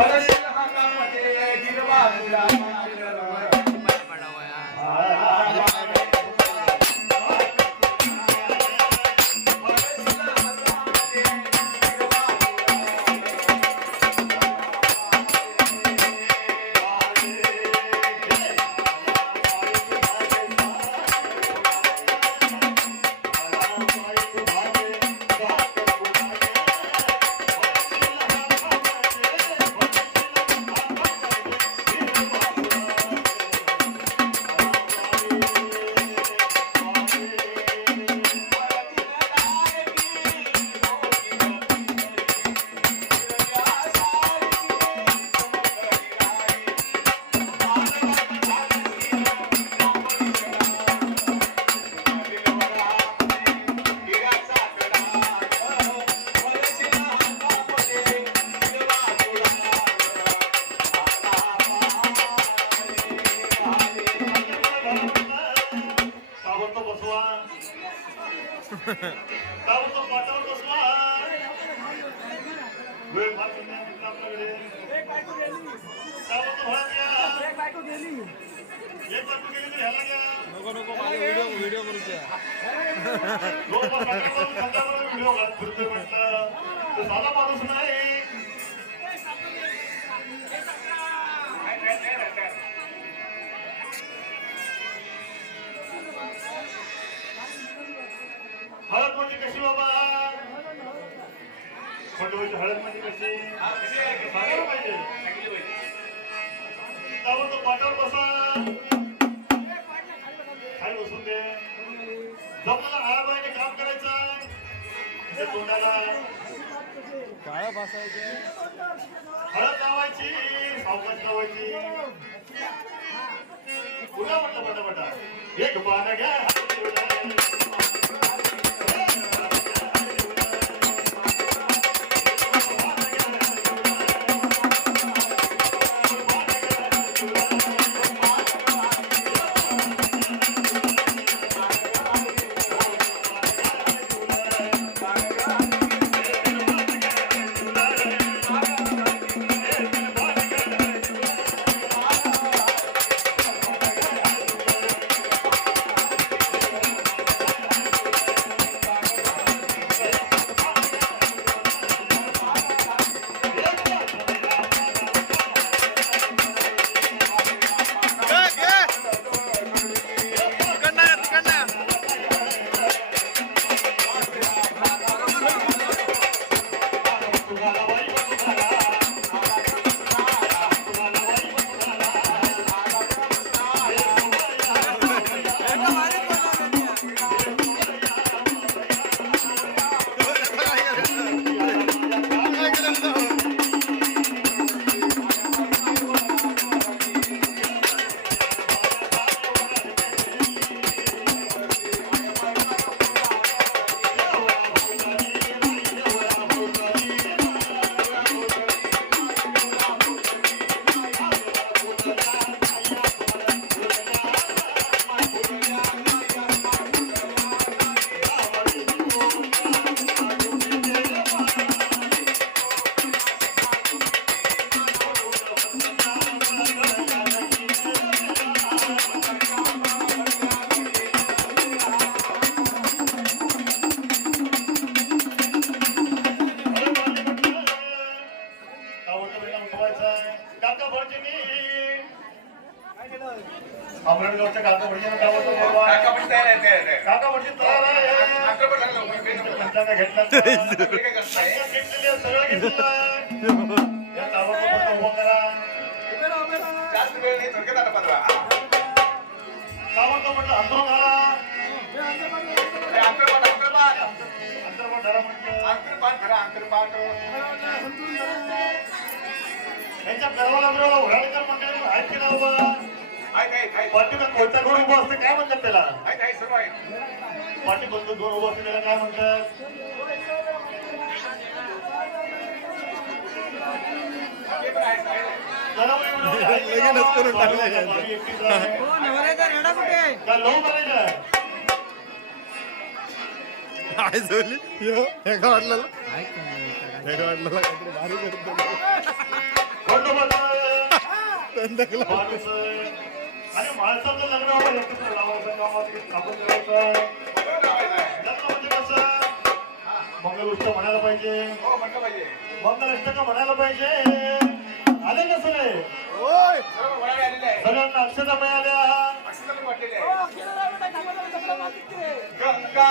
Подожди. साधा माणूस नाही हळद म्हणजे कशी बाबा? खंडोबाची हळद म्हणजे कशी सांगायला पाहिजे त्यावर तो पाटावर बसा खाली बसून दे जमला आळा पाहिजे काम करायचं. म्हणजे तोंडाला. काळा बसायचं. हळद लावायची सावकाश लावायची. पुन्हा म्हटलं पटापटा. एक बाण घ्या. घेतला तर. हे सगळं घेतलेलं उभं करा जास्त वेळ नाही, थोडक्यात आता पाठवा. ताबडतोब म्हटलं अंतरून घाला अंतरपाठ अंतरपाठ अंतरपाठ धरा म्हटलं अंतर्पाठ करा, अंतर्पाठ. त्यांच्या गर्वाला बिरवाला उघडायचं मंडळी आहेत की नाही उभा पाठीला कोणत्या कोण उभं असते काय म्हणतात त्याला. पाठी कोणतं दोन उभं असते त्याला काय म्हणतात? करून? टाकलं वाटलं आणि माणसाचं लग्न आपण एकत्र लावायचं करायचं? लग्न म्हणजे कसं? म्हणायला पाहिजे. हो म्हटलं पाहिजे. मंगलउष्ट का म्हणायला पाहिजे. आले का सगळे? ओय सर्व वळायला आलेले आहे सगळ्यांना अक्षता मिळाल्या गंगा.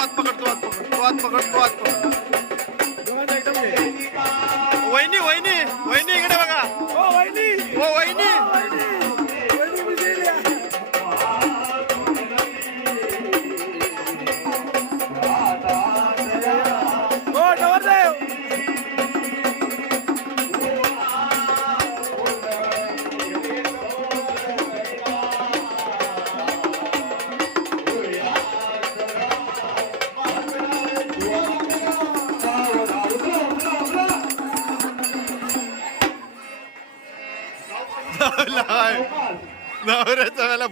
हात तो हात तो हात पकड तो हात पकड तो हात पकड तो हात पकड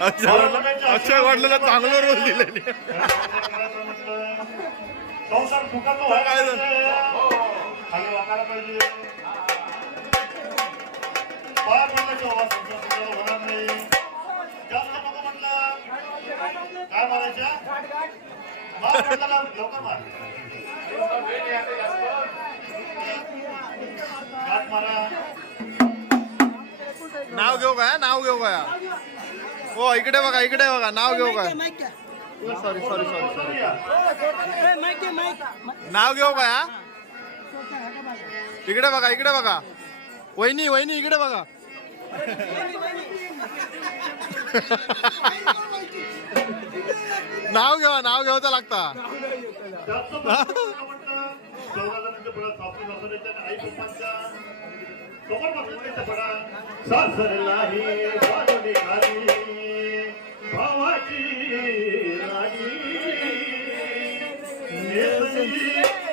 अक्षय अक्षय वडिलांना चांगलं रोल दिलेली. काय लवकर मार. नाव घेऊ काय नाव घेऊ काय हो इकडे बघा इकडे बघा नाव घेऊ काय सॉरी सॉरी सॉरी सॉरी. नाव घेऊ काय हा? इकडे बघा इकडे बघा. वहिनी वहिनी इकडे बघा. नाव घेवा नाव घेवता लागता. Congratulations.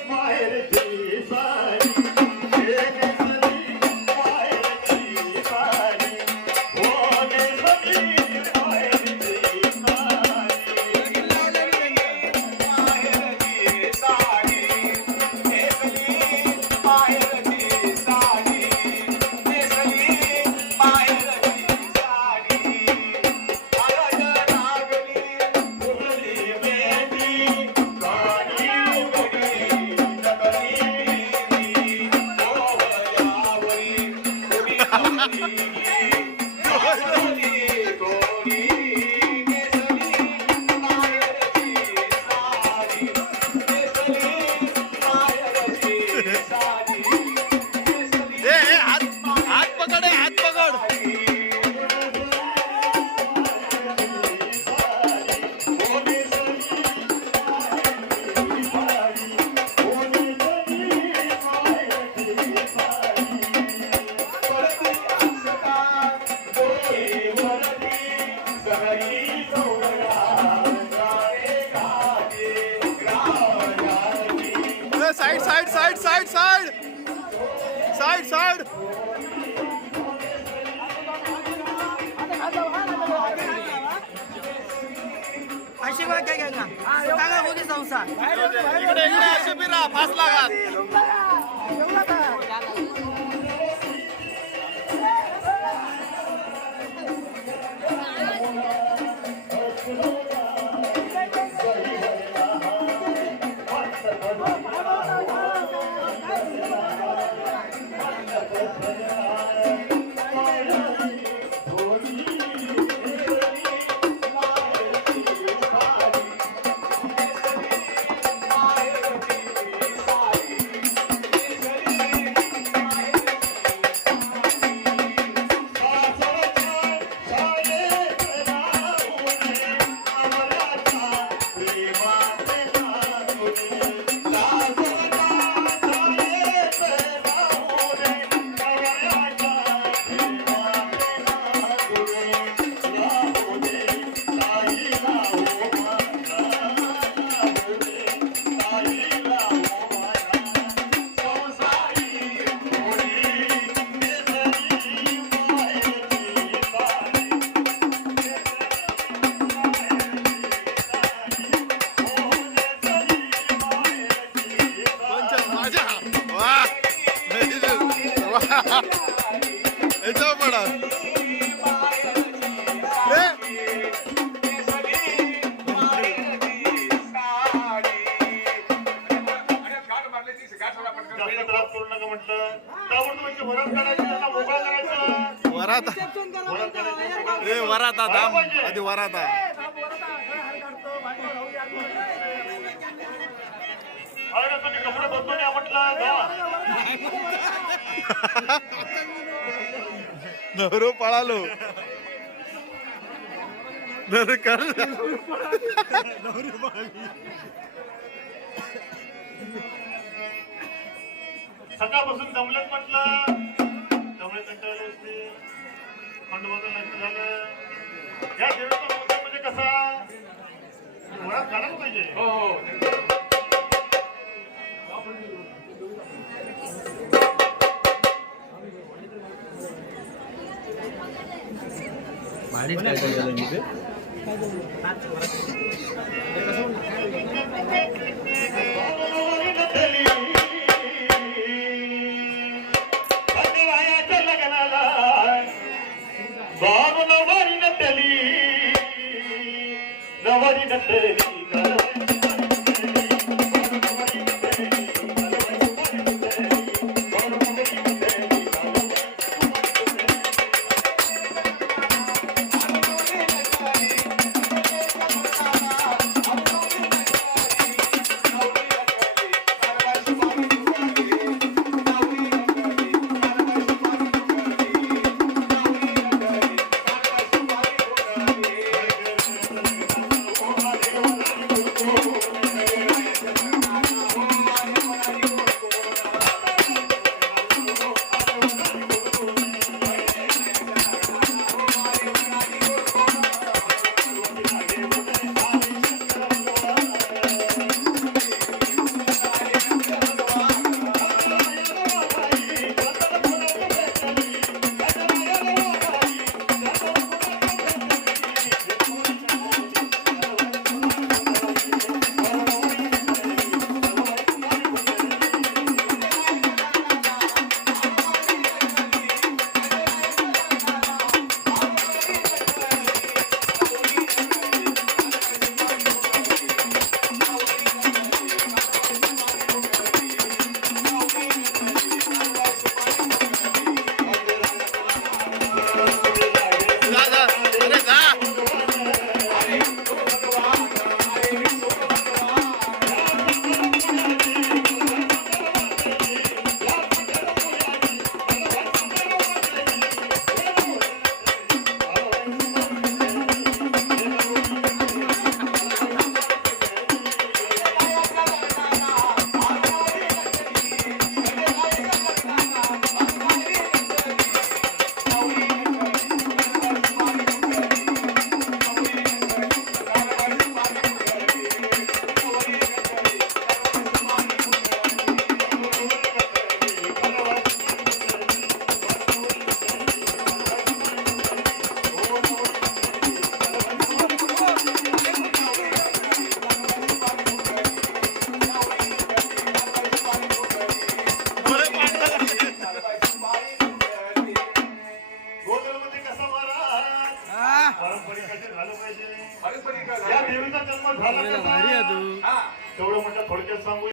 Side side side side side side side आशीर्वाद काय घ्यायचा सांगा होती संसार. इकडे इकडे असे फिरा फास लागात. त्यामुळे वरात काढायची त्यांना मोकळा करायचा. वरात. वरात काढायची ए वराता थांब आधी वराता अरे तुम्ही कपडे बदलून या म्हटलं जा. नवरो पळालो. कर सकाळपासून दमलेत faydalı gibi. Faydalı.